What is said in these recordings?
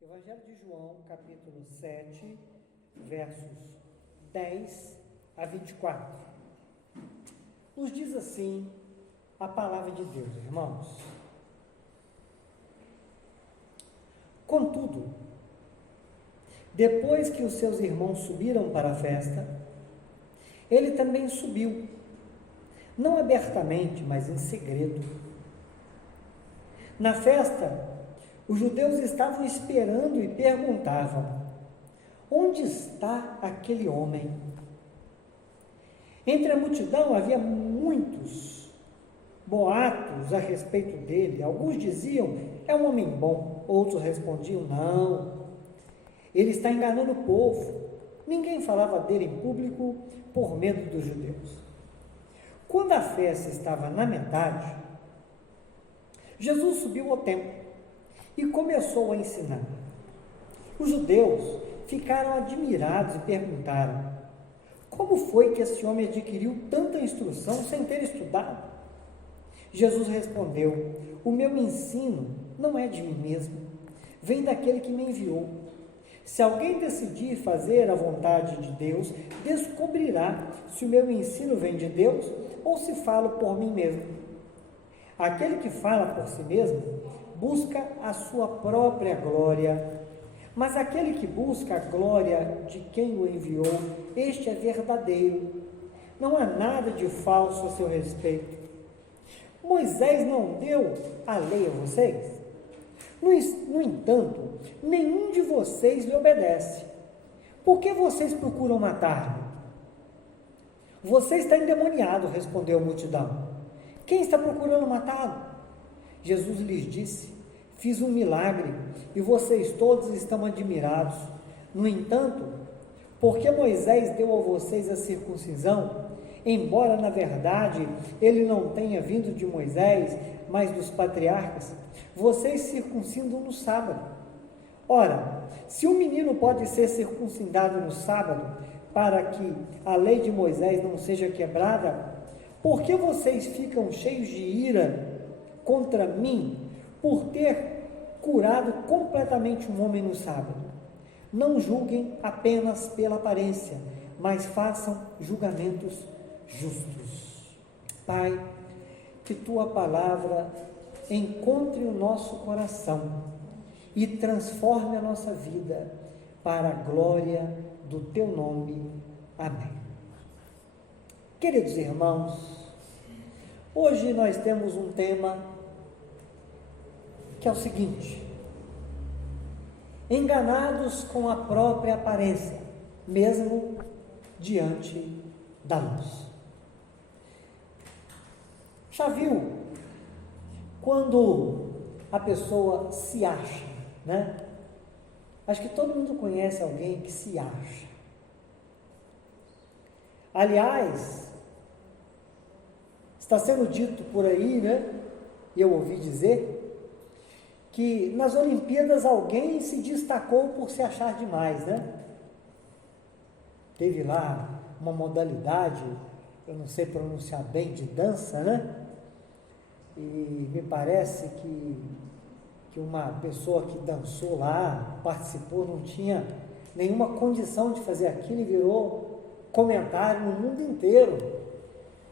Evangelho de João, capítulo 7, versos 10 a 24. Nos diz assim a palavra de Deus, irmãos. Contudo, depois que os seus irmãos subiram para a festa, ele também subiu, não abertamente, mas em segredo. Na festa, os judeus estavam esperando e perguntavam: onde está aquele homem? Entre a multidão havia muitos boatos a respeito dele. Alguns diziam: é um homem bom. Outros respondiam: não, ele está enganando o povo. Ninguém falava dele em público por medo dos judeus. Quando a festa estava na metade, Jesus subiu ao templo e começou a ensinar. Os judeus ficaram admirados e perguntaram: como foi que esse homem adquiriu tanta instrução sem ter estudado? Jesus respondeu: o meu ensino não é de mim mesmo, vem daquele que me enviou. Se alguém decidir fazer a vontade de Deus, descobrirá se o meu ensino vem de Deus ou se falo por mim mesmo. Aquele que fala por si mesmo busca a sua própria glória, mas aquele que busca a glória de quem o enviou, este é verdadeiro. Não há nada de falso a seu respeito. Moisés não deu a lei a vocês? No entanto, nenhum de vocês lhe obedece. Por que vocês procuram matar-me? Você está endemoniado, respondeu a multidão. Quem está procurando matá-lo? Jesus lhes disse: fiz um milagre e vocês todos estão admirados. No entanto, porque Moisés deu a vocês a circuncisão, embora na verdade ele não tenha vindo de Moisés, mas dos patriarcas, vocês circuncidam no sábado. Ora, se um menino pode ser circuncidado no sábado, para que a lei de Moisés não seja quebrada, por que vocês ficam cheios de ira contra mim por ter curado completamente um homem no sábado? Não julguem apenas pela aparência, mas façam julgamentos justos. Pai, que Tua palavra encontre o nosso coração e transforme a nossa vida para a glória do Teu nome. Amém. Queridos irmãos, hoje nós temos um tema que é o seguinte: enganados com a própria aparência, mesmo diante da luz. Já viu quando a pessoa se acha, né? Acho que todo mundo conhece alguém que se acha. Aliás, está sendo dito por aí, né? E eu ouvi dizer que nas Olimpíadas alguém se destacou por se achar demais, né? Teve lá uma modalidade, eu não sei pronunciar bem, de dança, né? E me parece que uma pessoa que dançou lá, participou, não tinha nenhuma condição de fazer aquilo e virou comentário no mundo inteiro,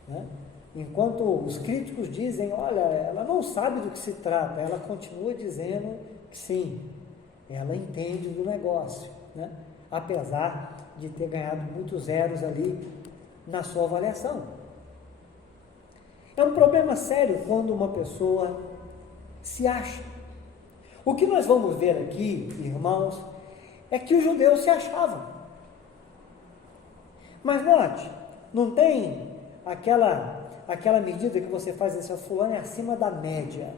né? Enquanto os críticos dizem: olha, ela não sabe do que se trata, ela continua dizendo que sim, ela entende do negócio, né? Apesar de ter ganhado muitos zeros ali na sua avaliação. É um problema sério quando uma pessoa se acha. O que nós vamos ver aqui, irmãos, é que os judeus se achavam. Mas note, não tem aquela medida que você faz assim: fulano é acima da média,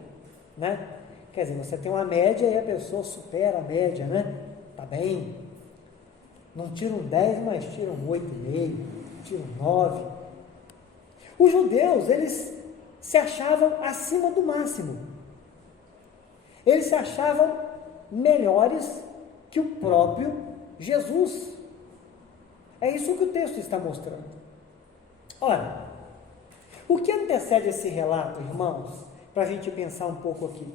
né? Quer dizer, você tem uma média e a pessoa supera a média, né? Tá bem. Não tira um 10, mas tira um 8,5, tira um 9. Os judeus, eles se achavam acima do máximo. Eles se achavam melhores que o próprio Jesus. É isso que o texto está mostrando. Ora, o que antecede esse relato, irmãos, para a gente pensar um pouco aqui?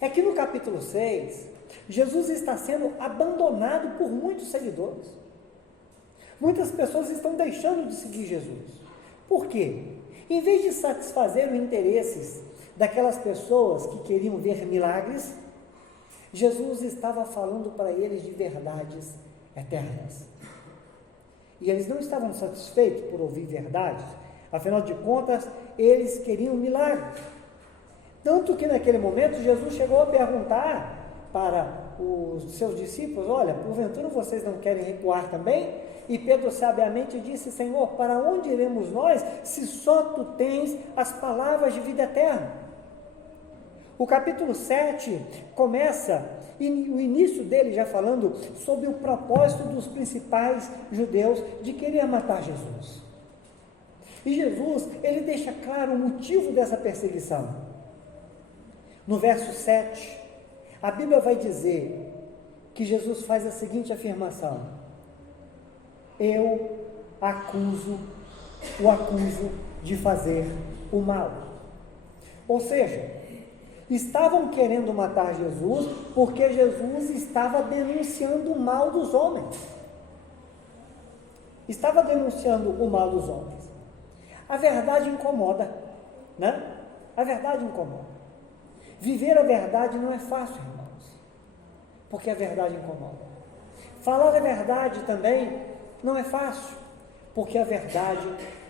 É que no capítulo 6, Jesus está sendo abandonado por muitos seguidores. Muitas pessoas estão deixando de seguir Jesus. Por quê? Em vez de satisfazer os interesses daquelas pessoas que queriam ver milagres, Jesus estava falando para eles de verdades eternas. E eles não estavam satisfeitos por ouvir verdades, afinal de contas, eles queriam milagres. Tanto que naquele momento Jesus chegou a perguntar para os seus discípulos: olha, porventura vocês não querem recuar também? E Pedro sabiamente disse: Senhor, para onde iremos nós, se só tu tens as palavras de vida eterna? O capítulo 7 começa, e o início dele já falando sobre o propósito dos principais judeus de querer matar Jesus. E Jesus, ele deixa claro o motivo dessa perseguição. No verso 7, a Bíblia vai dizer que Jesus faz a seguinte afirmação: eu o acuso de fazer o mal. Ou seja, estavam querendo matar Jesus porque Jesus estava denunciando o mal dos homens. Estava denunciando o mal dos homens. A verdade incomoda, né? A verdade incomoda. Viver a verdade não é fácil, irmãos, porque a verdade incomoda. Falar a verdade também não é fácil, porque a verdade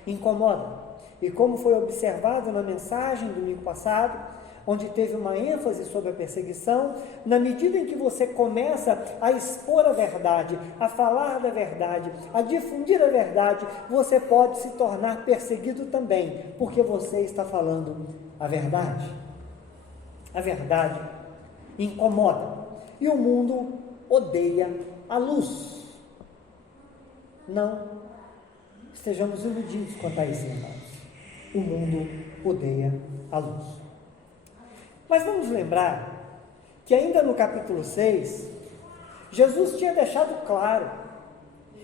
incomoda. E como foi observado na mensagem do domingo passado, onde teve uma ênfase sobre a perseguição, na medida em que você começa a expor a verdade, a falar da verdade, a difundir a verdade, você pode se tornar perseguido também, porque você está falando a verdade. A verdade incomoda. E o mundo odeia a luz. Não estejamos iludidos quanto a isso, irmãos. O mundo odeia a luz. Mas vamos lembrar que ainda no capítulo 6, Jesus tinha deixado claro,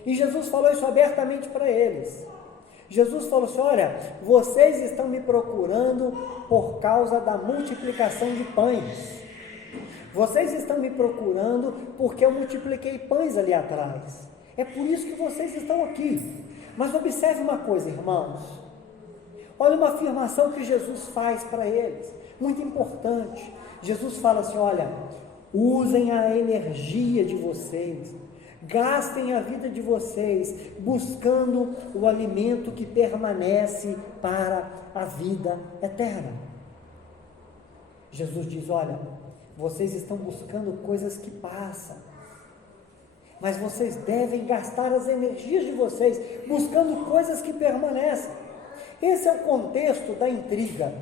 e Jesus falou isso abertamente para eles. Jesus falou assim: olha, vocês estão me procurando por causa da multiplicação de pães. Vocês estão me procurando porque eu multipliquei pães ali atrás. É por isso que vocês estão aqui. Mas observe uma coisa, irmãos. Olha uma afirmação que Jesus faz para eles, muito importante. Jesus fala assim: olha, usem a energia de vocês, gastem a vida de vocês, buscando o alimento que permanece para a vida eterna. Jesus diz: olha, vocês estão buscando coisas que passam, mas vocês devem gastar as energias de vocês, buscando coisas que permanecem. Esse é o contexto da intriga,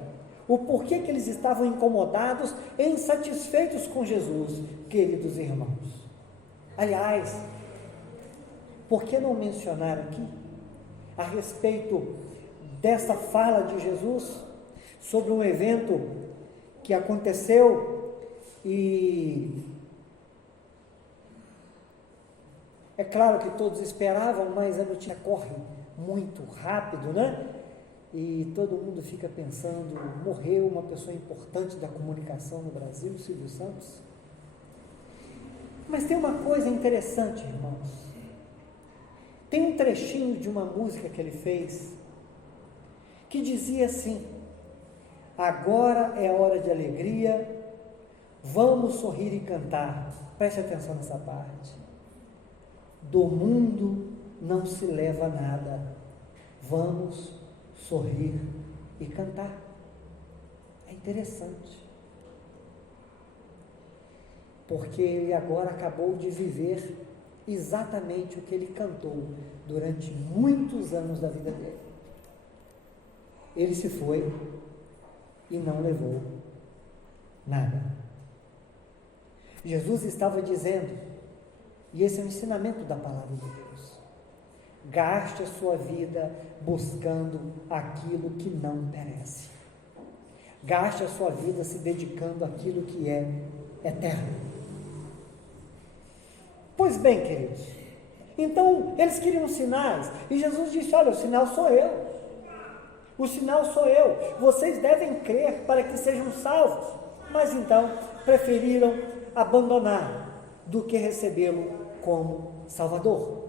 o porquê que eles estavam incomodados e insatisfeitos com Jesus, queridos irmãos. Aliás, por que não mencionar aqui, a respeito dessa fala de Jesus, sobre um evento que aconteceu e é claro que todos esperavam, mas a notícia corre muito rápido, né? E todo mundo fica pensando: morreu uma pessoa importante da comunicação no Brasil, Silvio Santos. Mas tem uma coisa interessante, irmãos. Tem um trechinho de uma música que ele fez, que dizia assim: agora é hora de alegria, vamos sorrir e cantar. Preste atenção nessa parte. Do mundo não se leva nada, vamos sorrir e cantar. É interessante, porque ele agora acabou de viver exatamente o que ele cantou durante muitos anos da vida dele. Ele se foi e não levou nada. Jesus estava dizendo, e esse é o ensinamento da palavra de Deus: gaste a sua vida buscando aquilo que não perece. Gaste a sua vida se dedicando àquilo que é eterno. Pois bem, queridos, então eles queriam sinais, e Jesus disse: olha, o sinal sou eu. O sinal sou eu. Vocês devem crer para que sejam salvos. Mas então preferiram abandonar do que recebê-lo como Salvador.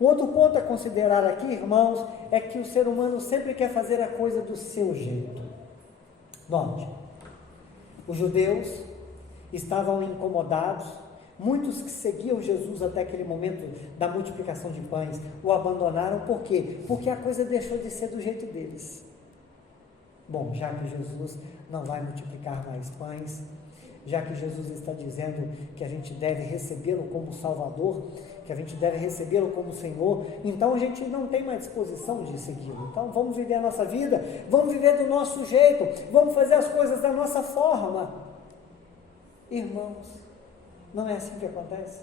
Um outro ponto a considerar aqui, irmãos, é que o ser humano sempre quer fazer a coisa do seu jeito. Note, os judeus estavam incomodados, muitos que seguiam Jesus até aquele momento da multiplicação de pães, o abandonaram, por quê? Porque a coisa deixou de ser do jeito deles. Bom, já que Jesus não vai multiplicar mais pães, já que Jesus está dizendo que a gente deve recebê-lo como Salvador, que a gente deve recebê-lo como Senhor, então a gente não tem mais disposição de segui-lo. Então vamos viver a nossa vida, vamos viver do nosso jeito, vamos fazer as coisas da nossa forma. Irmãos, não é assim que acontece?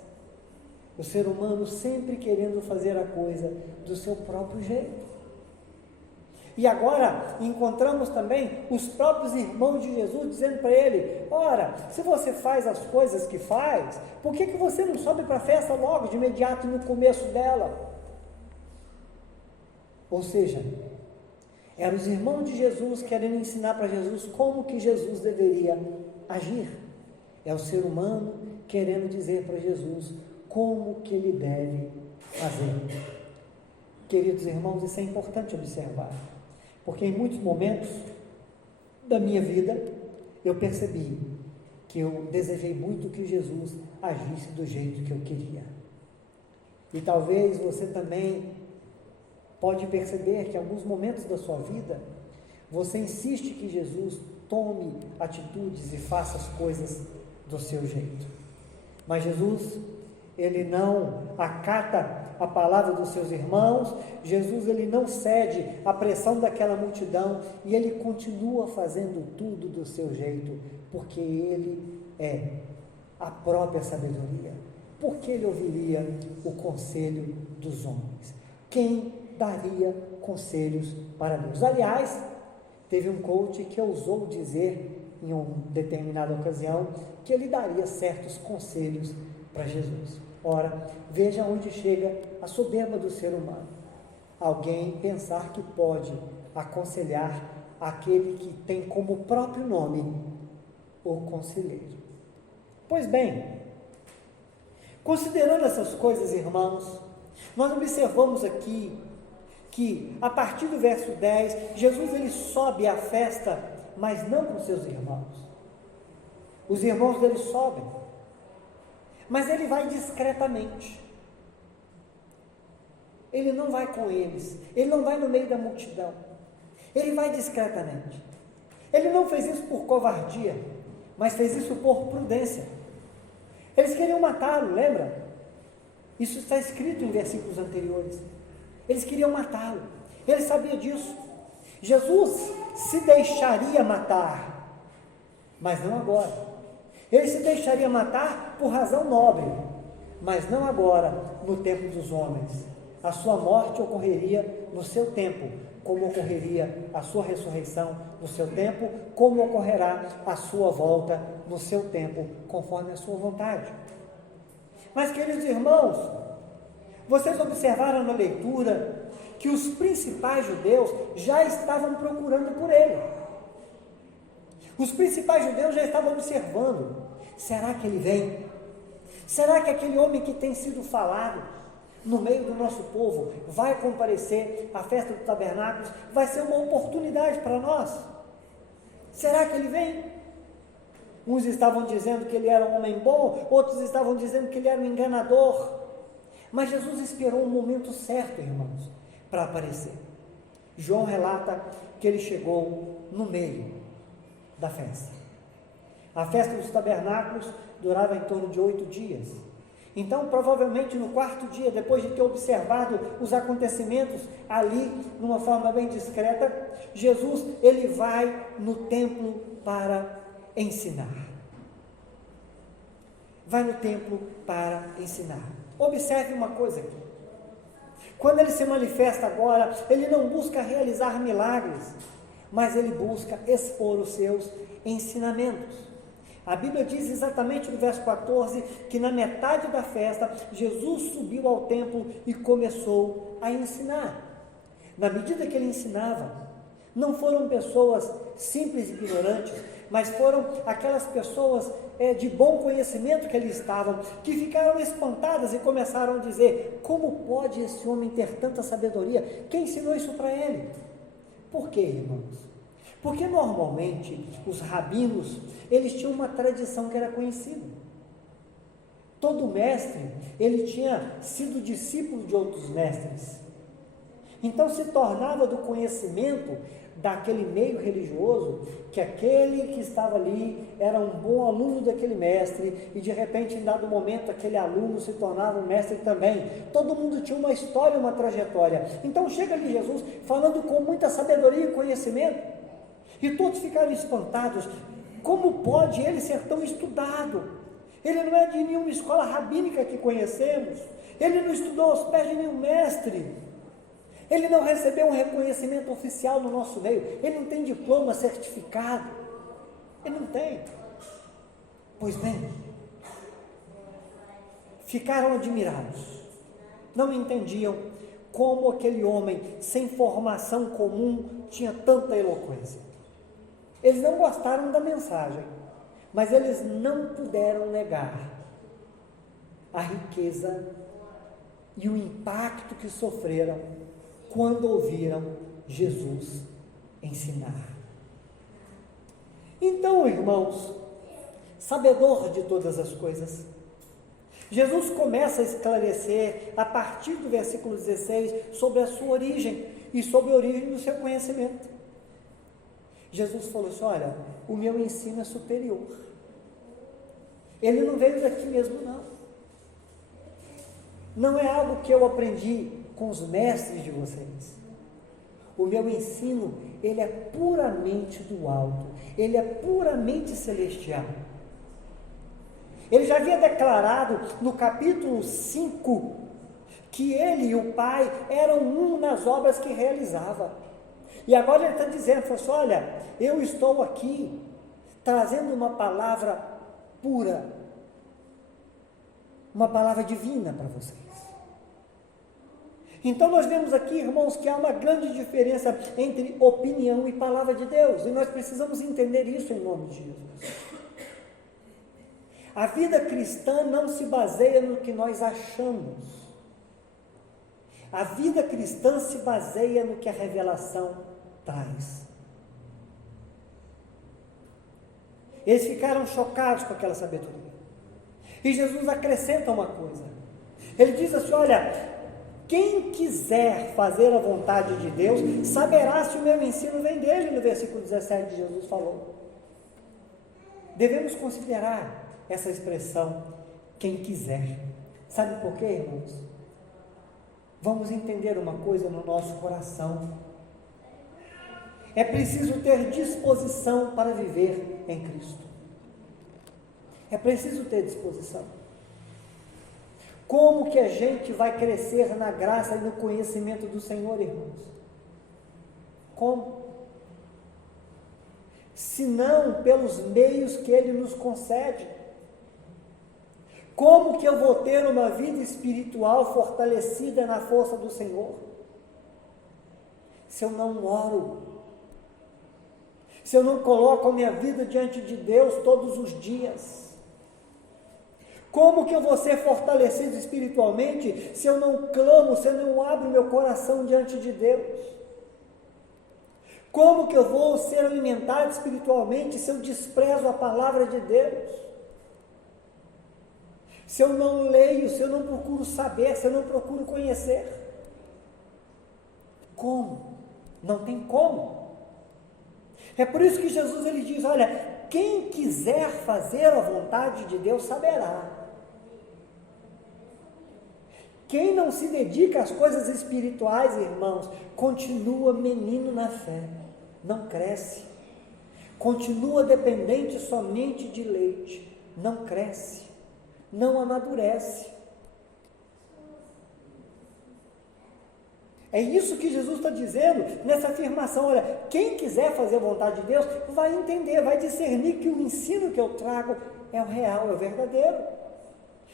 O ser humano sempre querendo fazer a coisa do seu próprio jeito. E agora encontramos também os próprios irmãos de Jesus dizendo para ele: ora, se você faz as coisas que faz, por que você não sobe para a festa logo, de imediato no começo dela? Ou seja, eram os irmãos de Jesus querendo ensinar para Jesus como que Jesus deveria agir. É o ser humano querendo dizer para Jesus como que ele deve fazer. Queridos irmãos, isso é importante observar, porque em muitos momentos da minha vida eu percebi que eu desejei muito que Jesus agisse do jeito que eu queria. E talvez você também pode perceber que em alguns momentos da sua vida você insiste que Jesus tome atitudes e faça as coisas do seu jeito. Mas Jesus, ele não acata a palavra dos seus irmãos, Jesus, ele não cede à pressão daquela multidão, e ele continua fazendo tudo do seu jeito, porque ele é a própria sabedoria. Por que ele ouviria o conselho dos homens? Quem daria conselhos para Deus? Aliás, teve um coach que ousou dizer em uma determinada ocasião que ele daria certos conselhos para Jesus. Ora, veja onde chega a soberba do ser humano. Alguém pensar que pode aconselhar aquele que tem como próprio nome o conselheiro. Pois bem, considerando essas coisas, irmãos, nós observamos aqui que a partir do verso 10, Jesus ele sobe à festa, mas não com seus irmãos. Os irmãos dele sobem, mas ele vai discretamente. Ele não vai com eles, ele não vai no meio da multidão, ele vai discretamente. Ele não fez isso por covardia, mas fez isso por prudência. Eles queriam matá-lo, lembra? Isso está escrito em versículos anteriores. Eles queriam matá-lo, ele sabia disso. Jesus se deixaria matar, mas não agora. Ele se deixaria matar por razão nobre, mas não agora, no tempo dos homens. A sua morte ocorreria no seu tempo, como ocorreria a sua ressurreição no seu tempo, como ocorrerá a sua volta no seu tempo, conforme a sua vontade. Mas, queridos irmãos, vocês observaram na leitura que os principais judeus já estavam procurando por ele. Os principais judeus já estavam observando: será que ele vem? Será que aquele homem que tem sido falado no meio do nosso povo vai comparecer à festa dos tabernáculos? Vai ser uma oportunidade para nós? Será que ele vem? Uns estavam dizendo que ele era um homem bom, outros estavam dizendo que ele era um enganador. Mas Jesus esperou um momento certo, irmãos, para aparecer. João relata que ele chegou no meio da festa. A festa dos tabernáculos durava em torno de 8 dias. Então, provavelmente no 4º dia, depois de ter observado os acontecimentos ali, numa forma bem discreta, Jesus, ele vai no templo para ensinar. Vai no templo para ensinar. Observe uma coisa aqui. Quando ele se manifesta agora, ele não busca realizar milagres, mas ele busca expor os seus ensinamentos. A Bíblia diz exatamente no verso 14, que na metade da festa, Jesus subiu ao templo e começou a ensinar. Na medida que ele ensinava, não foram pessoas simples e ignorantes, mas foram aquelas pessoas de bom conhecimento que ali estavam, que ficaram espantadas e começaram a dizer: como pode esse homem ter tanta sabedoria? Quem ensinou isso para ele? Por quê, irmãos? Porque normalmente os rabinos, eles tinham uma tradição que era conhecida. Todo mestre, ele tinha sido discípulo de outros mestres. Então se tornava do conhecimento daquele meio religioso que aquele que estava ali era um bom aluno daquele mestre, e de repente, em dado momento, aquele aluno se tornava um mestre também. Todo mundo tinha uma história, uma trajetória. Então chega ali Jesus falando com muita sabedoria e conhecimento, e todos ficaram espantados. Como pode ele ser tão estudado? Ele não é de nenhuma escola rabínica que conhecemos, ele não estudou aos pés de nenhum mestre, ele não recebeu um reconhecimento oficial no nosso meio, ele não tem diploma, certificado, ele não tem. Pois bem, ficaram admirados, não entendiam como aquele homem sem formação comum tinha tanta eloquência. Eles não gostaram da mensagem, mas eles não puderam negar a riqueza e o impacto que sofreram quando ouviram Jesus ensinar. Então, irmãos, sabedor de todas as coisas, Jesus começa a esclarecer, a partir do versículo 16, sobre a sua origem e sobre a origem do seu conhecimento. Jesus falou assim: olha, o meu ensino é superior. Ele não veio daqui mesmo, não. Não é algo que eu aprendi com os mestres de vocês. O meu ensino, ele é puramente do alto. Ele é puramente celestial. Ele já havia declarado no capítulo 5 que ele e o Pai eram um nas obras que realizava. E agora ele está dizendo, falou assim: olha, eu estou aqui trazendo uma palavra pura, uma palavra divina para vocês. Então nós vemos aqui, irmãos, que há uma grande diferença entre opinião e palavra de Deus, e nós precisamos entender isso em nome de Jesus. A vida cristã não se baseia no que nós achamos. A vida cristã se baseia no que a revelação traz. Eles ficaram chocados com aquela sabedoria. E Jesus acrescenta uma coisa. Ele diz assim: olha, quem quiser fazer a vontade de Deus, saberá se o meu ensino vem dele. No versículo 17, Jesus falou. Devemos considerar essa expressão, quem quiser. Sabe por quê, irmãos? Vamos entender uma coisa no nosso coração. É preciso ter disposição para viver em Cristo. É preciso ter disposição. Como que a gente vai crescer na graça e no conhecimento do Senhor, irmãos? Como? Se não pelos meios que Ele nos concede. Como que eu vou ter uma vida espiritual fortalecida na força do Senhor? Se eu não oro, se eu não coloco a minha vida diante de Deus todos os dias. Como que eu vou ser fortalecido espiritualmente se eu não clamo, se eu não abro meu coração diante de Deus? Como que eu vou ser alimentado espiritualmente se eu desprezo a palavra de Deus? Se eu não leio, se eu não procuro saber, se eu não procuro conhecer? Como? Não tem como. É por isso que Jesus ele diz: olha, quem quiser fazer a vontade de Deus saberá. Quem não se dedica às coisas espirituais, irmãos, continua menino na fé, não cresce. Continua dependente somente de leite, não cresce, não amadurece. É isso que Jesus está dizendo nessa afirmação: olha, quem quiser fazer a vontade de Deus, vai entender, vai discernir que o ensino que eu trago é o real, é o verdadeiro.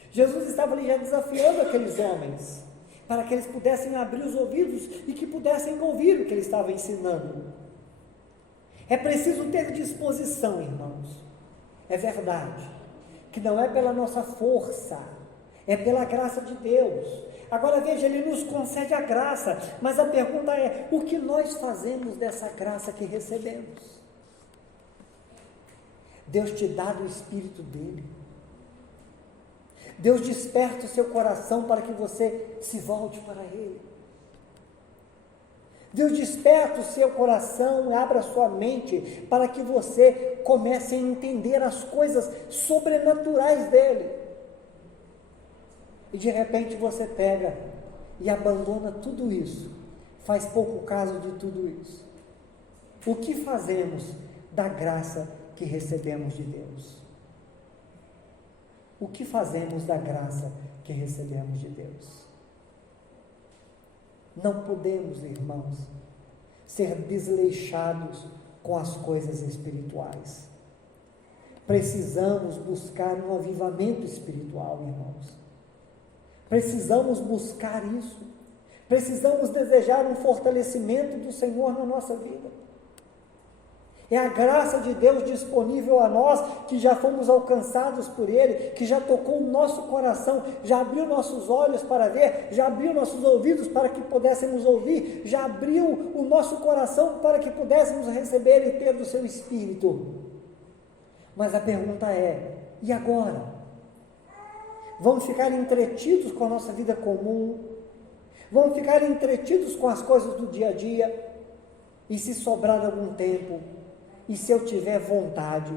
Jesus estava ali já desafiando aqueles homens, para que eles pudessem abrir os ouvidos e que pudessem ouvir o que ele estava ensinando. É preciso ter disposição, irmãos. É verdade que não é pela nossa força, é pela graça de Deus. Agora veja, Ele nos concede a graça, mas a pergunta é: o que nós fazemos dessa graça que recebemos? Deus te dá do Espírito dEle. Deus desperta o seu coração para que você se volte para Ele. Deus desperta o seu coração, abra a sua mente para que você comece a entender as coisas sobrenaturais dEle. E de repente você pega e abandona tudo isso, faz pouco caso de tudo isso. O que fazemos da graça que recebemos de Deus? O que fazemos da graça que recebemos de Deus? Não podemos, irmãos, ser desleixados com as coisas espirituais. Precisamos buscar um avivamento espiritual, irmãos. Precisamos buscar isso. Precisamos desejar um fortalecimento do Senhor na nossa vida. É a graça de Deus disponível a nós, que já fomos alcançados por Ele, que já tocou o nosso coração, já abriu nossos olhos para ver, já abriu nossos ouvidos para que pudéssemos ouvir, já abriu o nosso coração para que pudéssemos receber e ter do seu Espírito. Mas a pergunta é: e agora? Vamos ficar entretidos com a nossa vida comum? Vamos ficar entretidos com as coisas do dia a dia? E se sobrar algum tempo, e se eu tiver vontade,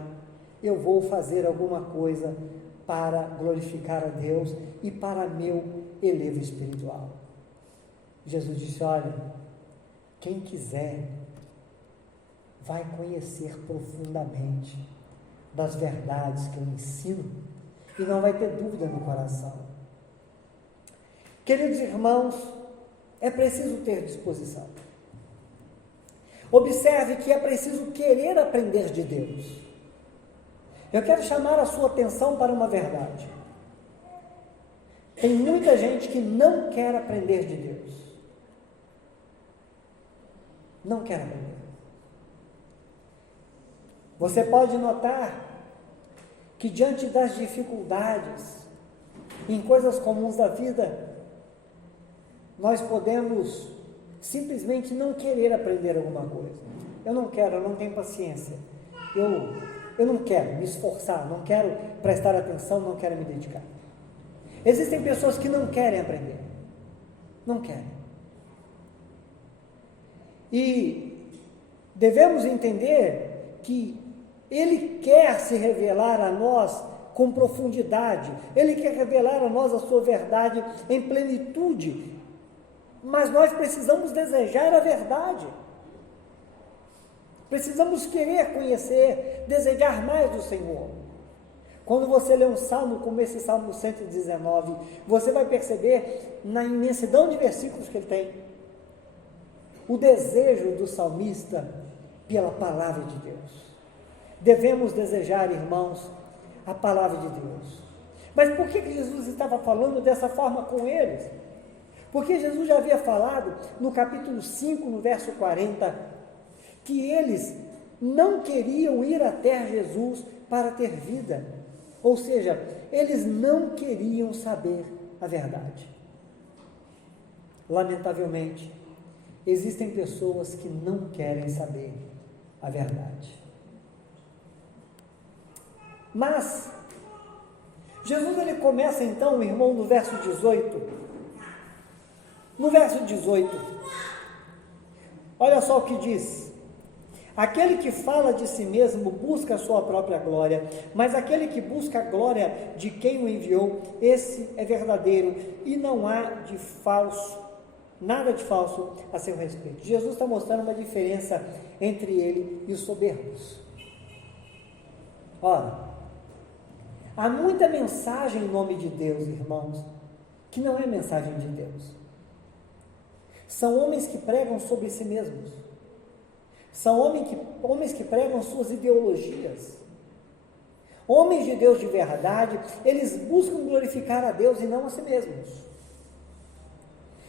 eu vou fazer alguma coisa para glorificar a Deus e para meu elevo espiritual. Jesus disse: olha, quem quiser vai conhecer profundamente das verdades que eu ensino e não vai ter dúvida no coração. Queridos irmãos, é preciso ter disposição. Observe que é preciso querer aprender de Deus. Eu quero chamar a sua atenção para uma verdade. Tem muita gente que não quer aprender de Deus. Não quer aprender. Você pode notar que diante das dificuldades, em coisas comuns da vida, nós podemos simplesmente não querer aprender alguma coisa. Eu não quero, eu não tenho paciência. Eu não quero me esforçar, não quero prestar atenção, não quero me dedicar. Existem pessoas que não querem aprender. Não querem. E devemos entender que Ele quer se revelar a nós com profundidade. Ele quer revelar a nós a sua verdade em plenitude. Mas nós precisamos desejar a verdade. Precisamos querer conhecer, desejar mais do Senhor. Quando você lê um salmo como esse Salmo 119, você vai perceber na imensidão de versículos que ele tem, o desejo do salmista pela palavra de Deus. Devemos desejar, irmãos, a palavra de Deus. Mas por que Jesus estava falando dessa forma com eles? Porque Jesus já havia falado no capítulo 5, no verso 40, que eles não queriam ir até Jesus para ter vida. Ou seja, eles não queriam saber a verdade. Lamentavelmente, existem pessoas que não querem saber a verdade. Mas, Jesus ele começa então, irmão, no verso 18. No verso 18, olha só o que diz: aquele que fala de si mesmo busca a sua própria glória, mas aquele que busca a glória de quem o enviou, esse é verdadeiro, e não há de falso, nada de falso a seu respeito. Jesus está mostrando uma diferença entre ele e os soberbos. Ora, há muita mensagem em nome de Deus, irmãos, que não é mensagem de Deus. São homens que pregam sobre si mesmos. São homens que pregam suas ideologias. Homens de Deus de verdade, eles buscam glorificar a Deus e não a si mesmos.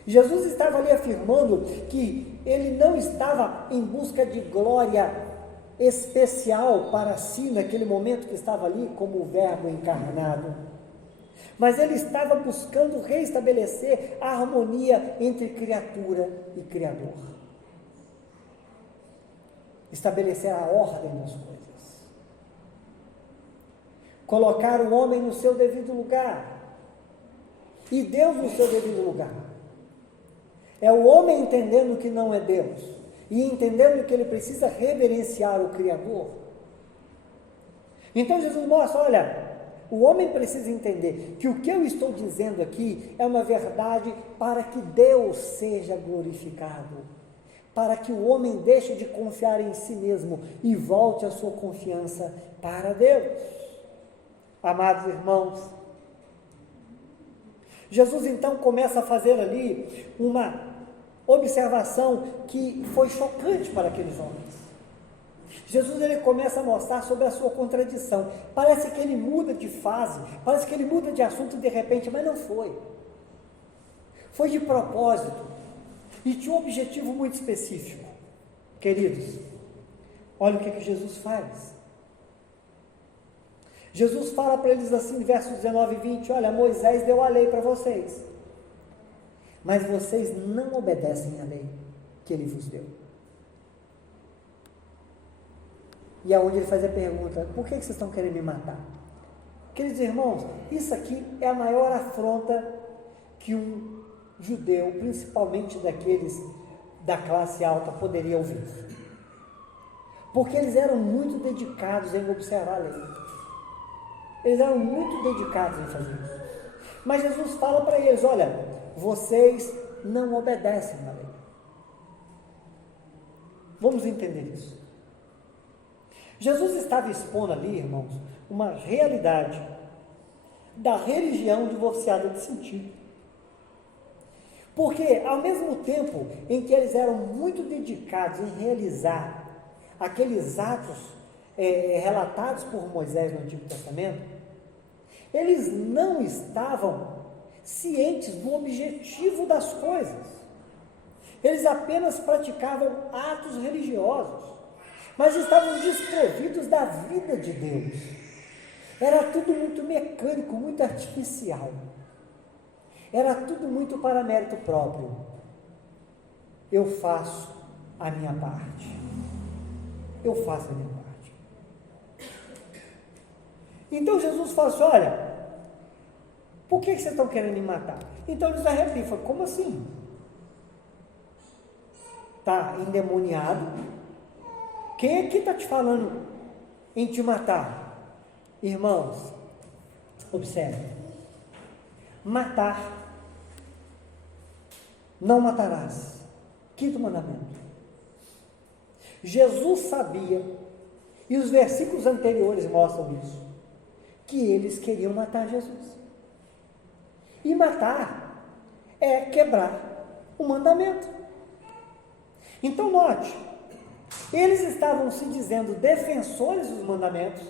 Jesus estava ali afirmando que ele não estava em busca de glória especial para si naquele momento que estava ali como o Verbo encarnado. Mas ele estava buscando restabelecer a harmonia entre criatura e Criador. Estabelecer a ordem das coisas. Colocar o homem no seu devido lugar. E Deus no seu devido lugar. É o homem entendendo que não é Deus. E entendendo que ele precisa reverenciar o Criador. Então Jesus mostra, olha, o homem precisa entender que o que eu estou dizendo aqui é uma verdade para que Deus seja glorificado, para que o homem deixe de confiar em si mesmo e volte a sua confiança para Deus. Amados irmãos, Jesus então começa a fazer ali uma observação que foi chocante para aqueles homens. Jesus ele começa a mostrar sobre a sua contradição. Parece que ele muda de fase, parece que ele muda de assunto de repente, mas não foi. Foi de propósito e tinha um objetivo muito específico. Queridos, olha o que Jesus faz. Jesus fala para eles assim, versos 19 e 20, olha, Moisés deu a lei para vocês, mas vocês não obedecem à lei que ele vos deu. E é onde ele faz a pergunta, por que vocês estão querendo me matar? Queridos irmãos, isso aqui é a maior afronta que um judeu, principalmente daqueles da classe alta, poderia ouvir. Porque eles eram muito dedicados em observar a lei. Eles eram muito dedicados em fazer isso. Mas Jesus fala para eles, olha, vocês não obedecem à lei. Vamos entender isso. Jesus estava expondo ali, irmãos, uma realidade da religião divorciada de sentido. Porque, ao mesmo tempo em que eles eram muito dedicados em realizar aqueles atos relatados por Moisés no Antigo Testamento, eles não estavam cientes do objetivo das coisas. Eles apenas praticavam atos religiosos, mas estavam desprovidos da vida de Deus. Era tudo muito mecânico, muito artificial. Era tudo muito para mérito próprio. Eu faço a minha parte. Eu faço a minha parte. Então Jesus fala assim, olha, por que vocês estão querendo me matar? Então eles arrepiam, falam, como assim? Está endemoniado? Quem aqui está te falando em te matar? Irmãos, observe. Matar. Não matarás. Quinto mandamento. Jesus sabia, e os versículos anteriores mostram isso, que eles queriam matar Jesus. E matar é quebrar o mandamento. Então note, eles estavam se dizendo defensores dos mandamentos,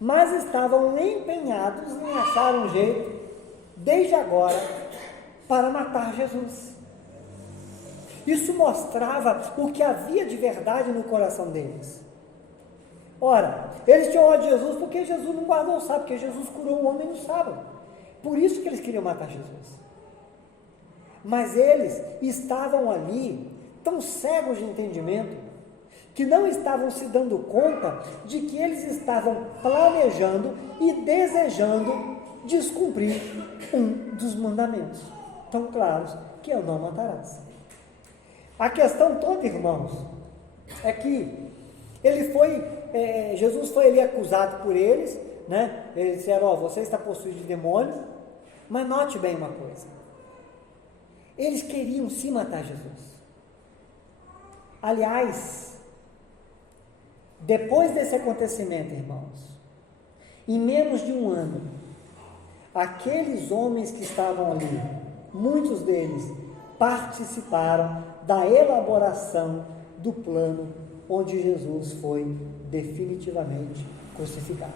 mas estavam empenhados em achar um jeito, desde agora, para matar Jesus. Isso mostrava o que havia de verdade no coração deles. Ora, eles tinham ódio de Jesus porque Jesus não guardou o sábado, porque Jesus curou o homem no sábado. Por isso que eles queriam matar Jesus. Mas eles estavam ali, tão cegos de entendimento, que não estavam se dando conta de que eles estavam planejando e desejando descumprir um dos mandamentos tão claros, que é o não matarás. A questão toda, irmãos, é que Jesus foi ali acusado por eles, né? Eles disseram, você está possuído de demônio, mas note bem uma coisa, eles queriam sim matar Jesus. Aliás, depois desse acontecimento, irmãos, em menos de um ano, aqueles homens que estavam ali, muitos deles participaram da elaboração do plano onde Jesus foi definitivamente crucificado.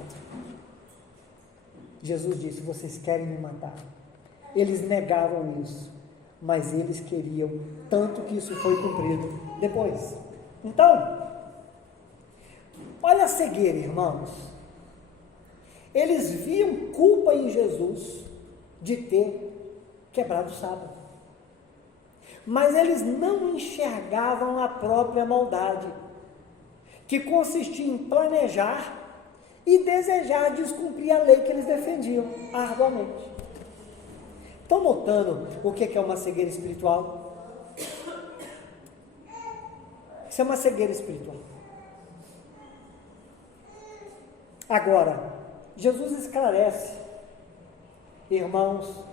Jesus disse, vocês querem me matar. Eles negavam isso, mas eles queriam, tanto que isso foi cumprido depois. Então, Olha a cegueira, irmãos. Eles viam culpa em Jesus de ter quebrado o sábado. Mas eles não enxergavam a própria maldade, que consistia em planejar e desejar descumprir a lei que eles defendiam arduamente. Estão notando o que é uma cegueira espiritual? Isso é uma cegueira espiritual. Agora, Jesus esclarece, irmãos,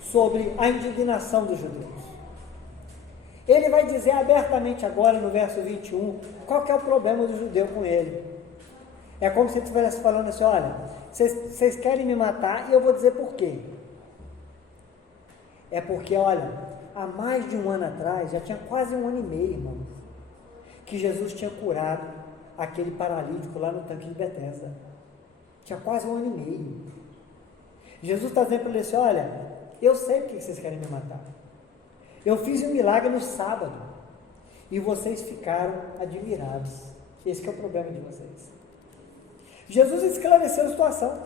sobre a indignação dos judeus. Ele vai dizer abertamente agora, no verso 21, qual que é o problema do judeu com ele. É como se ele estivesse falando assim, olha, vocês querem me matar e eu vou dizer por quê. É porque, olha, há mais de um ano atrás, já tinha quase um ano e meio, irmão, que Jesus tinha curado aquele paralítico lá no tanque de Betesda. Tinha quase um ano e meio. Jesus está dizendo para ele assim, olha, eu sei porque vocês querem me matar. Eu fiz um milagre no sábado e vocês ficaram admirados. Esse que é o problema de vocês. Jesus esclareceu a situação.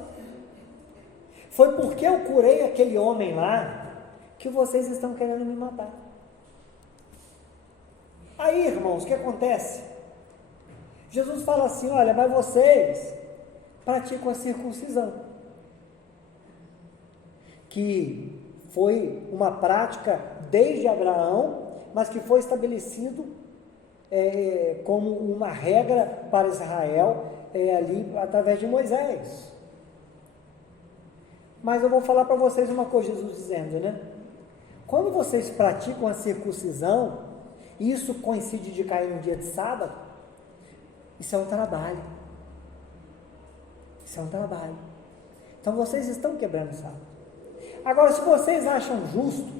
Foi porque eu curei aquele homem lá que vocês estão querendo me matar. Aí, irmãos, o que acontece? Jesus fala assim, olha, mas vocês praticam a circuncisão, que foi uma prática desde Abraão, mas que foi estabelecido como uma regra para Israel ali através de Moisés. Mas eu vou falar para vocês uma coisa, Jesus dizendo, né? Quando vocês praticam a circuncisão, isso coincide de cair no dia de sábado, isso é um trabalho. Isso é um trabalho. Então vocês estão quebrando o sábado. Agora, se vocês acham justo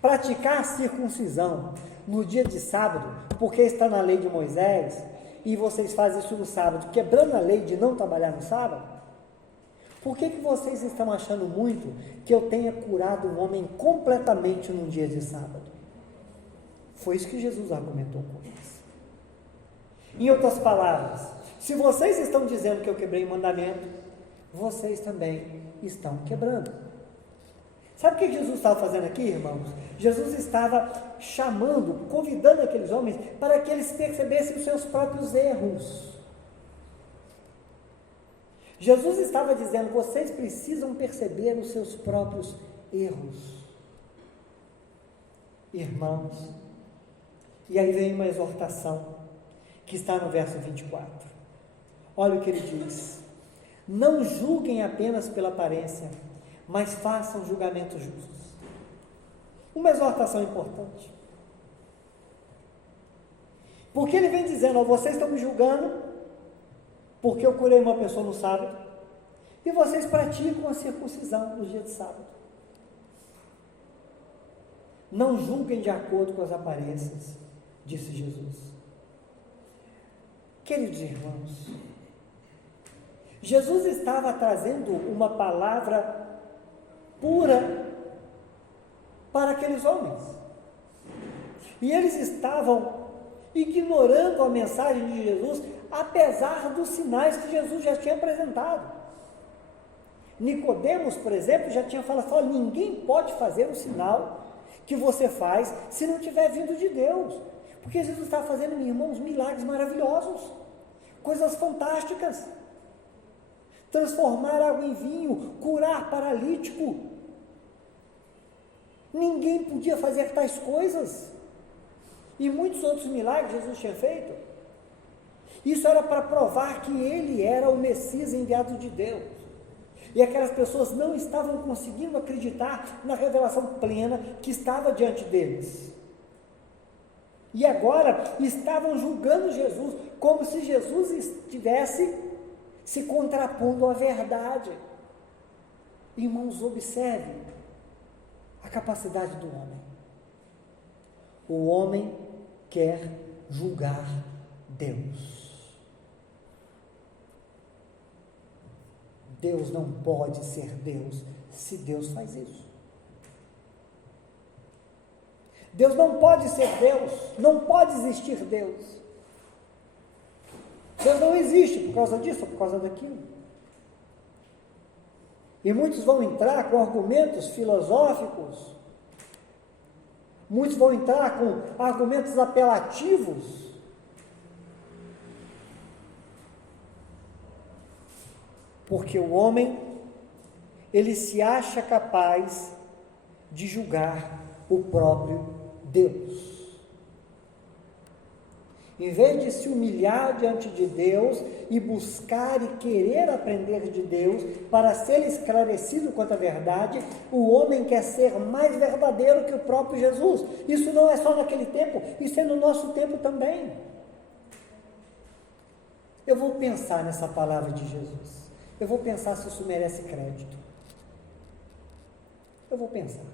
praticar a circuncisão no dia de sábado, porque está na lei de Moisés, e vocês fazem isso no sábado, quebrando a lei de não trabalhar no sábado, por que vocês estão achando muito que eu tenha curado um homem completamente num dia de sábado? Foi isso que Jesus argumentou com eles. Em outras palavras, se vocês estão dizendo que eu quebrei o mandamento, vocês também estão quebrando. Sabe o que Jesus estava fazendo aqui, irmãos? Jesus estava chamando, convidando aqueles homens para que eles percebessem os seus próprios erros. Jesus estava dizendo, vocês precisam perceber os seus próprios erros. Irmãos, e aí vem uma exortação, que está no verso 24. Olha o que ele diz: não julguem apenas pela aparência, mas façam julgamentos justos. Uma exortação importante. Porque ele vem dizendo, ó, vocês estão me julgando, porque eu curei uma pessoa no sábado, e vocês praticam a circuncisão no dia de sábado. Não julguem de acordo com as aparências, disse Jesus. Queridos irmãos, Jesus estava trazendo uma palavra pura para aqueles homens, e eles estavam ignorando a mensagem de Jesus, apesar dos sinais que Jesus já tinha apresentado. Nicodemos, por exemplo, já tinha falado, ninguém pode fazer o sinal que você faz se não tiver vindo de Deus, porque Jesus estava fazendo, meus irmãos, milagres maravilhosos, coisas fantásticas, transformar água em vinho, curar paralítico. Ninguém podia fazer tais coisas, e muitos outros milagres Jesus tinha feito. Isso era para provar que ele era o Messias enviado de Deus, e aquelas pessoas não estavam conseguindo acreditar na revelação plena que estava diante deles, e agora estavam julgando Jesus, como se Jesus estivesse se contrapondo à verdade. Irmãos, observe a capacidade do homem. O homem quer julgar Deus. Deus não pode ser Deus se Deus faz isso. Deus não pode ser Deus, não pode existir Deus Deus não existe por causa disso ou por causa daquilo. E muitos vão entrar com argumentos filosóficos, muitos vão entrar com argumentos apelativos, porque o homem, ele se acha capaz de julgar o próprio Deus. Em vez de se humilhar diante de Deus e buscar e querer aprender de Deus para ser esclarecido quanto à verdade, o homem quer ser mais verdadeiro que o próprio Jesus. Isso não é só naquele tempo, isso é no nosso tempo também. Eu vou pensar nessa palavra de Jesus. Eu vou pensar se isso merece crédito. Eu vou pensar.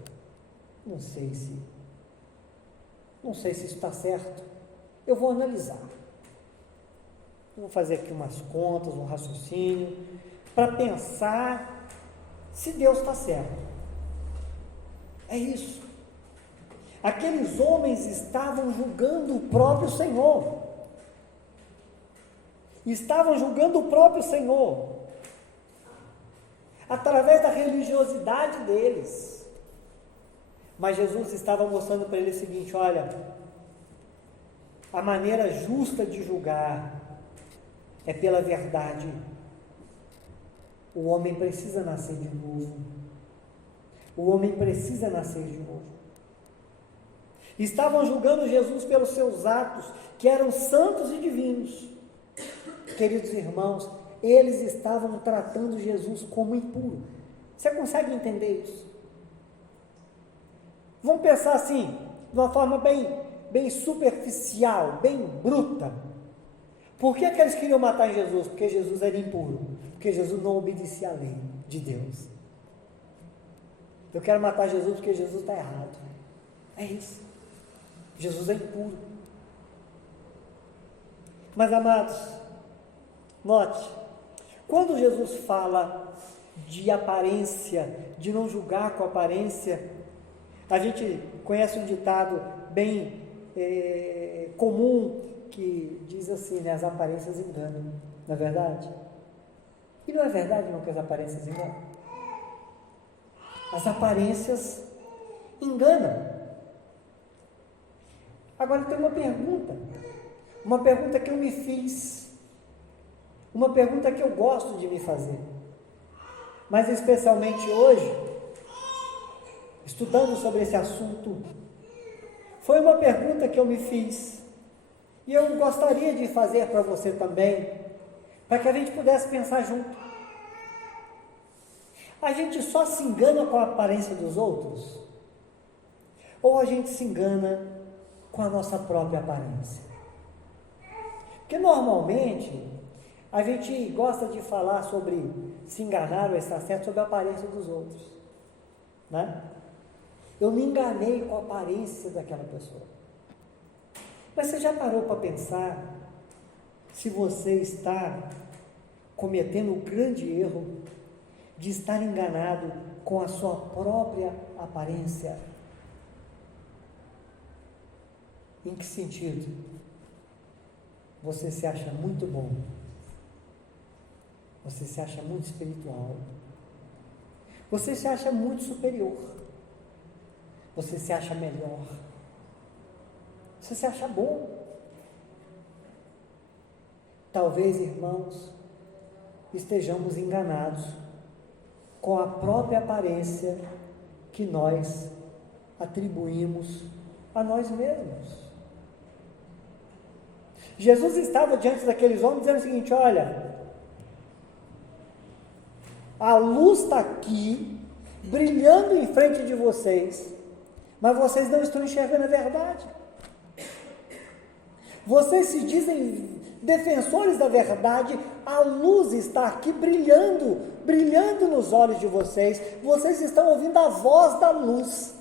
Não sei se isso está certo. Eu vou analisar. Eu vou fazer aqui umas contas, um raciocínio, para pensar se Deus está certo. É isso. Aqueles homens estavam julgando o próprio Senhor. Estavam julgando o próprio Senhor. Através da religiosidade deles. Mas Jesus estava mostrando para eles o seguinte: olha, a maneira justa de julgar é pela verdade. O homem precisa nascer de novo. O homem precisa nascer de novo. Estavam julgando Jesus pelos seus atos, que eram santos e divinos. Queridos irmãos, eles estavam tratando Jesus como impuro. Você consegue entender isso? Vamos pensar assim, de uma forma bem superficial, bem bruta. Por que eles queriam matar Jesus? Porque Jesus era impuro, porque Jesus não obedecia à lei de Deus. Eu quero matar Jesus porque Jesus está errado. É isso. Jesus é impuro. Mas, amados, note, quando Jesus fala de aparência, de não julgar com aparência, a gente conhece um ditado bem comum que diz assim, né, as aparências enganam, não é verdade? E não é verdade não que as aparências enganam? As aparências enganam. Agora tem uma pergunta que eu me fiz, uma pergunta que eu gosto de me fazer, mas especialmente hoje, estudando sobre esse assunto, foi uma pergunta que eu me fiz, e eu gostaria de fazer para você também, para que a gente pudesse pensar junto. A gente só se engana com a aparência dos outros? Ou a gente se engana com a nossa própria aparência? Porque normalmente, a gente gosta de falar sobre se enganar ou estar certo sobre a aparência dos outros, né? Eu me enganei com a aparência daquela pessoa. Mas você já parou para pensar se você está cometendo o grande erro de estar enganado com a sua própria aparência? Em que sentido? Você se acha muito bom, você se acha muito espiritual, você se acha muito superior, você se acha melhor, você se acha bom. Talvez, irmãos, estejamos enganados com a própria aparência que nós atribuímos a nós mesmos. Jesus estava diante daqueles homens dizendo o seguinte: olha, a luz está aqui, brilhando em frente de vocês, mas vocês não estão enxergando a verdade. Vocês se dizem defensores da verdade, a luz está aqui brilhando nos olhos de vocês, vocês estão ouvindo a voz da luz,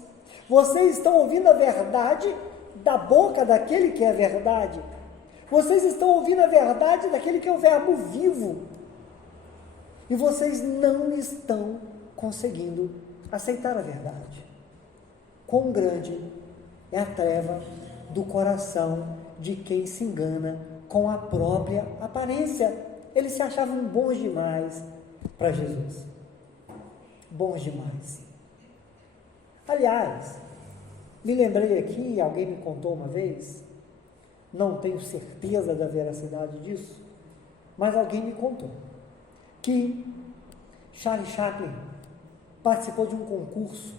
vocês estão ouvindo a verdade da boca daquele que é a verdade, vocês estão ouvindo a verdade daquele que é o verbo vivo, e vocês não estão conseguindo aceitar a verdade. Quão grande é a treva do coração de quem se engana com a própria aparência. Eles se achavam bons demais para Jesus. Bons demais. Aliás, me lembrei aqui, alguém me contou uma vez, não tenho certeza da veracidade disso, mas alguém me contou, que Charlie Chaplin participou de um concurso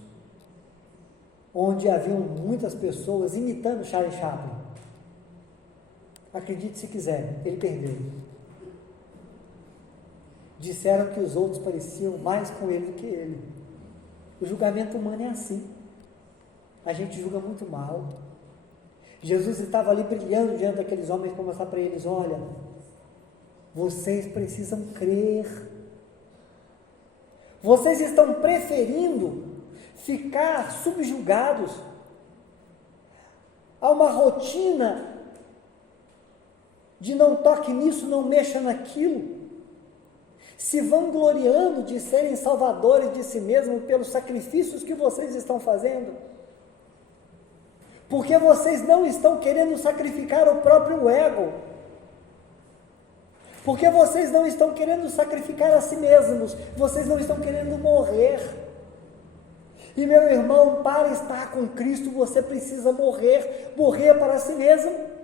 onde haviam muitas pessoas imitando Charlie Chaplin. Acredite se quiser, ele perdeu. Disseram que os outros pareciam mais com ele do que ele. O julgamento humano é assim. A gente julga muito mal. Jesus estava ali brilhando diante daqueles homens para mostrar para eles: olha, vocês precisam crer. Vocês estão preferindo ficar subjugados a uma rotina de não toque nisso, não mexa naquilo, se vangloriando de serem salvadores de si mesmos pelos sacrifícios que vocês estão fazendo, porque vocês não estão querendo sacrificar o próprio ego, porque vocês não estão querendo sacrificar a si mesmos, vocês não estão querendo morrer. E meu irmão, para estar com Cristo, você precisa morrer para si mesmo.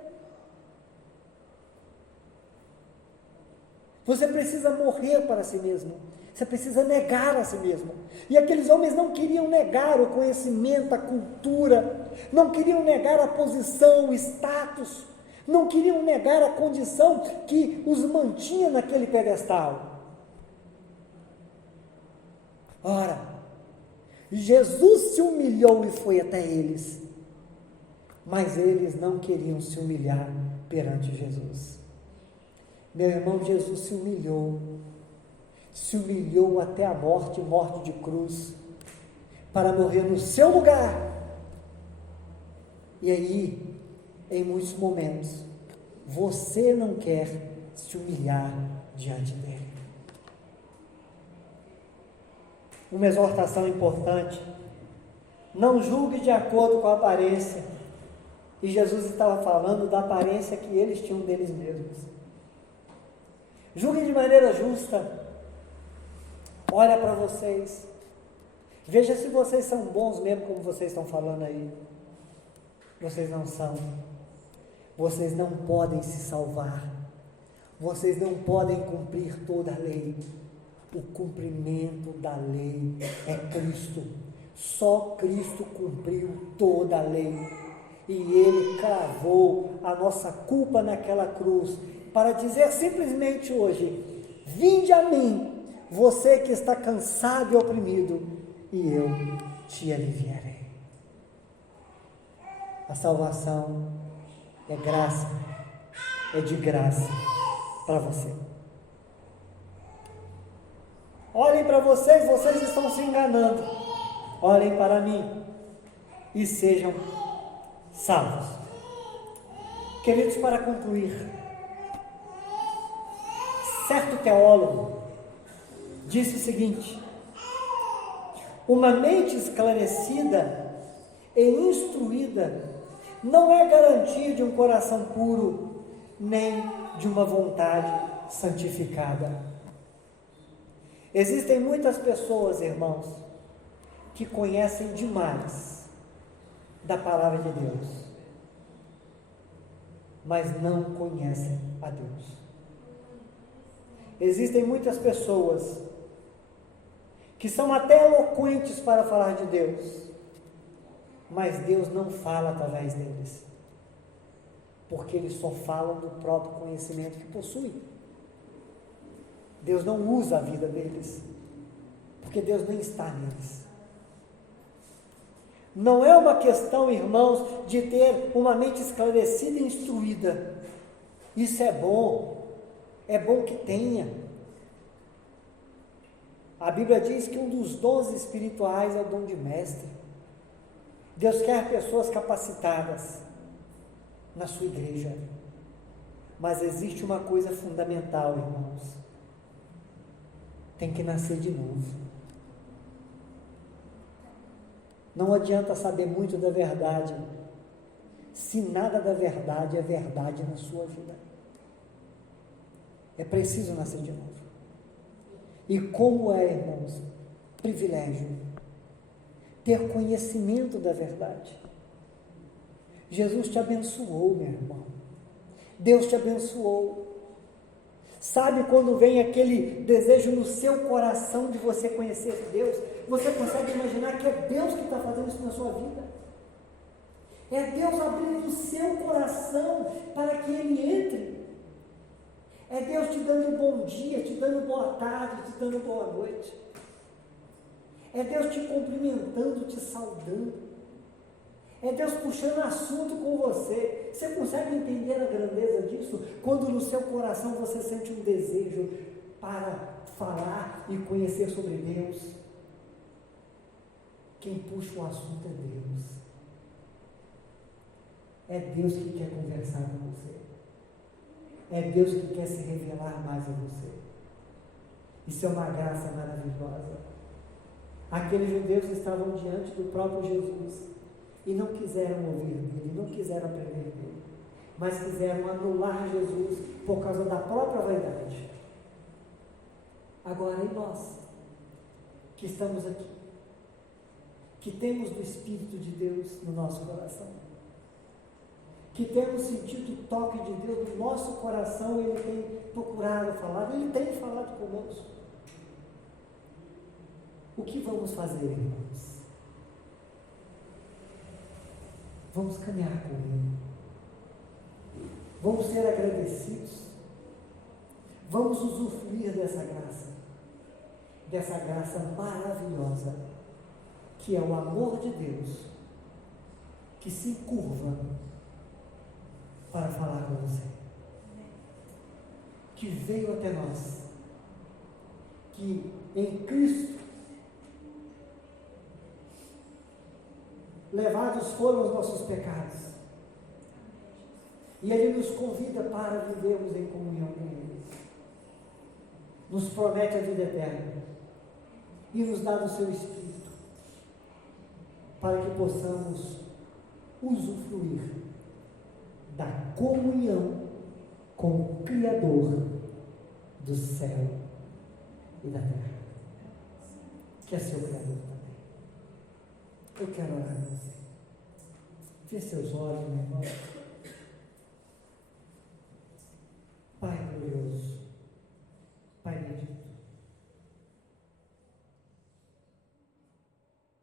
Você precisa morrer para si mesmo. Você precisa negar a si mesmo. E aqueles homens não queriam negar o conhecimento, a cultura, não queriam negar a posição, o status, não queriam negar a condição que os mantinha naquele pedestal. Ora, Jesus se humilhou e foi até eles, mas eles não queriam se humilhar perante Jesus. Meu irmão, Jesus se humilhou até a morte de cruz, para morrer no seu lugar. E aí, em muitos momentos, você não quer se humilhar diante dele. Uma exortação importante: não julgue de acordo com a aparência. E Jesus estava falando da aparência que eles tinham deles mesmos. Julguem de maneira justa. Olha para vocês. Veja se vocês são bons mesmo, como vocês estão falando aí. Vocês não são. Vocês não podem se salvar. Vocês não podem cumprir toda a lei. O cumprimento da lei é Cristo. Só Cristo cumpriu toda a lei. E Ele cravou a nossa culpa naquela cruz, para dizer simplesmente hoje: vinde a mim, você que está cansado e oprimido, e eu te aliviarei. A salvação é graça, é de graça para você. Olhem para vocês, vocês estão se enganando. Olhem para mim e sejam salvos. Queridos, para concluir, certo teólogo disse o seguinte: uma mente esclarecida e instruída não é garantia de um coração puro, nem de uma vontade santificada. Existem muitas pessoas, irmãos, que conhecem demais da palavra de Deus, mas não conhecem a Deus. Existem muitas pessoas que são até eloquentes para falar de Deus, mas Deus não fala através deles, porque eles só falam do próprio conhecimento que possuem. Deus não usa a vida deles, porque Deus nem está neles. Não é uma questão, irmãos, de ter uma mente esclarecida e instruída. Isso é bom que tenha. A Bíblia diz que um dos dons espirituais é o dom de mestre. Deus quer pessoas capacitadas na sua igreja. Mas existe uma coisa fundamental, irmãos: tem que nascer de novo. Não adianta saber muito da verdade, se nada da verdade é verdade na sua vida. É preciso nascer de novo. E como é, irmãos, privilégio ter conhecimento da verdade. Jesus te abençoou, meu irmão. Deus te abençoou. Sabe quando vem aquele desejo no seu coração de você conhecer Deus? Você consegue imaginar que é Deus que está fazendo isso na sua vida? É Deus abrindo o seu coração para que Ele entre. É Deus te dando bom dia, te dando boa tarde, te dando boa noite. É Deus te cumprimentando, te saudando. É Deus puxando assunto com você. Você consegue entender a grandeza disso? Quando no seu coração você sente um desejo para falar e conhecer sobre Deus. Quem puxa o assunto é Deus. É Deus que quer conversar com você. É Deus que quer se revelar mais a você. Isso é uma graça maravilhosa. Aqueles judeus estavam diante do próprio Jesus e não quiseram ouvir dele, não quiseram aprender dele, mas quiseram anular Jesus por causa da própria vaidade. Agora, e nós, que estamos aqui, que temos do Espírito de Deus no nosso coração, que temos sentido o toque de Deus no nosso coração, Ele tem procurado falar, Ele tem falado conosco. O que vamos fazer, irmãos? Vamos caminhar com Ele. Vamos ser agradecidos. Vamos usufruir dessa graça maravilhosa, que é o amor de Deus, que se curva para falar com você, que veio até nós, que em Cristo levados foram os nossos pecados, e Ele nos convida para vivermos em comunhão com Ele, nos promete a vida eterna, e nos dá do seu Espírito, para que possamos usufruir da comunhão com o Criador do céu e da terra, que é seu Criador também. Eu quero orar com você. Feche seus olhos, meu irmão. Pai glorioso, Pai bendito,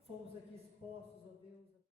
fomos aqui expostos, ó Deus,